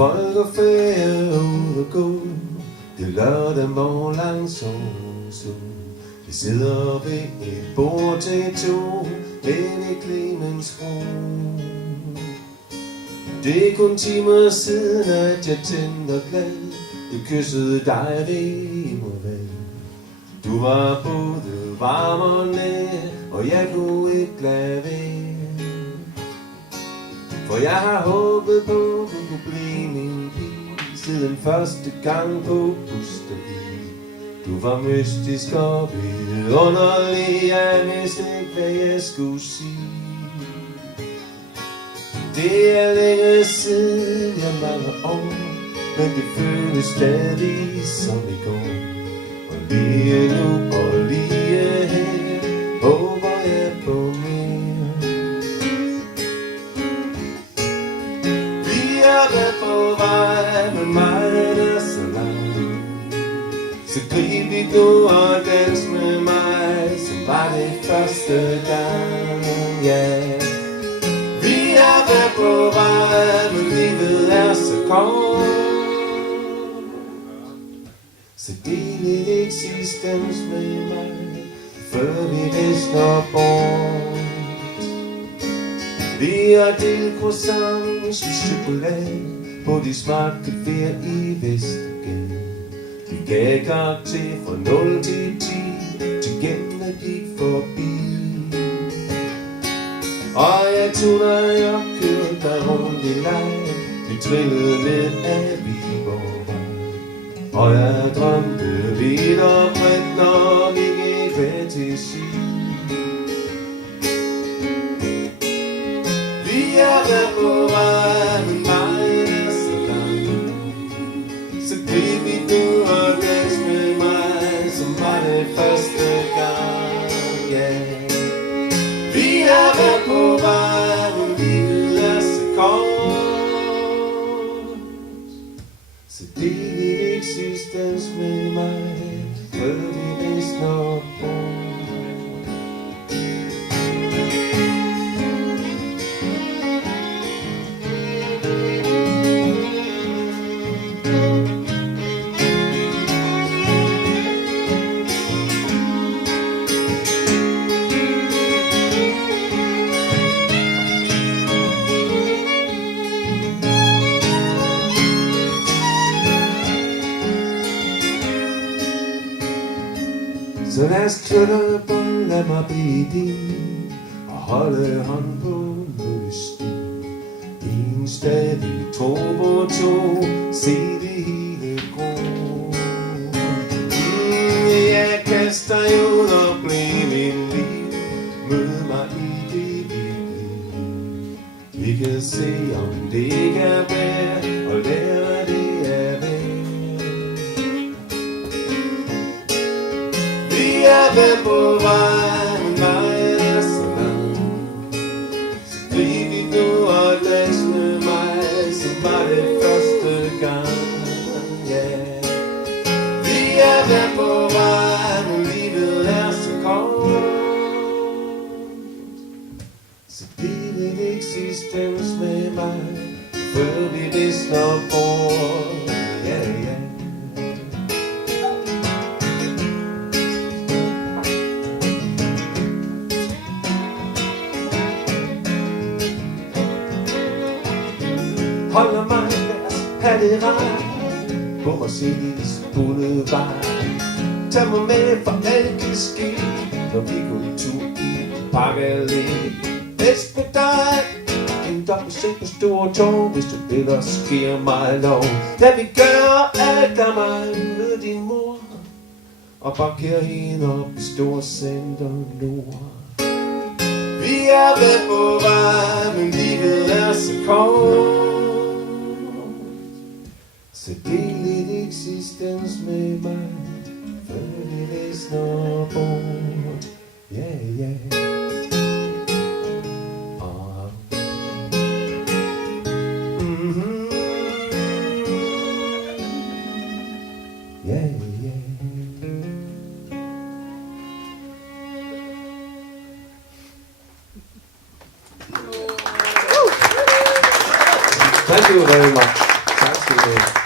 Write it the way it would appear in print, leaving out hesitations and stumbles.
folk og ferie ud og gå. Det er lørdag morgen langs sol. Vi sidder ved et bord til to, ved Clemens Bro. Det er kun timer siden, at jeg tændte og glad. Jeg kyssede dig ved Immervad. Du var både varm og nær, og jeg kunne ikke lade være. For jeg har håbet på, du kunne blive min pige, siden første gang på Bustervig. Du var mystisk og vidunderlig, jeg vidste ikke, hvad jeg skulle sige. Det er længe siden, jeg mange år, men det føles stadig som i går. Og lige nu og lige her, håber jeg på mere. Vi har været på vej, men mig er så langt. Så grib dit nu og dans med mig, som var det første gang, yeah. Vi har været på vej, men livet er så kort. Så del lidt eksistens med mig, før vi visner bort. Vi har delt croissants med chokolade på de smarte caféer i Vestergade. Vi gav karakter fra 0 til 10, til gennem gik forbi. Og jeg tog dig og kørte dig rundt i lejen. Vi trillede ned af Viborgvej. Og jeg drømte vidt og bredt, når vi gik hver til syd. Vi har været på vej, men vejen er så lang. Så grib vi nu og dans med mig, som var det første gang, yeah. Vi har været på vej, men livet er så kort. Så del dit eksistens med mig, før vi visner bort. Så lad os knytte bånd, lad mig blive din, og holde hånd på mødestien. En stadig tro på to, se det hele gro. Jeg kaster ud og blive min liv, mød mig i det virkelige. Vi kan se om det kan være, og lære hvad det er værd. Vi har været på vej, men vejen er så lang. Så grib dit nu og dans med mig, som var det første gang, yeah. Vi har været på vej, men livet er så kort. Så giv dit eksistens med mig, før vi visner bort, yeah, yeah. Holder mig, lad os have det rart på Marselis Boulevard. Tag mig med, for alt kan ske, når vi går en tur i Park Allé. Elsk med dig, en dobbeltseng på Store Torv, hvis du ellers giver mig lov. Lad vi gøre alt af mig med din mor, og parker hende op i Store Center Nord. Vi har været på vej, men livet er så kort. Så del lidt eksistens med mig, før vi visner bort, yeah, yeah. Yeah, yeah. Thank you very much. det.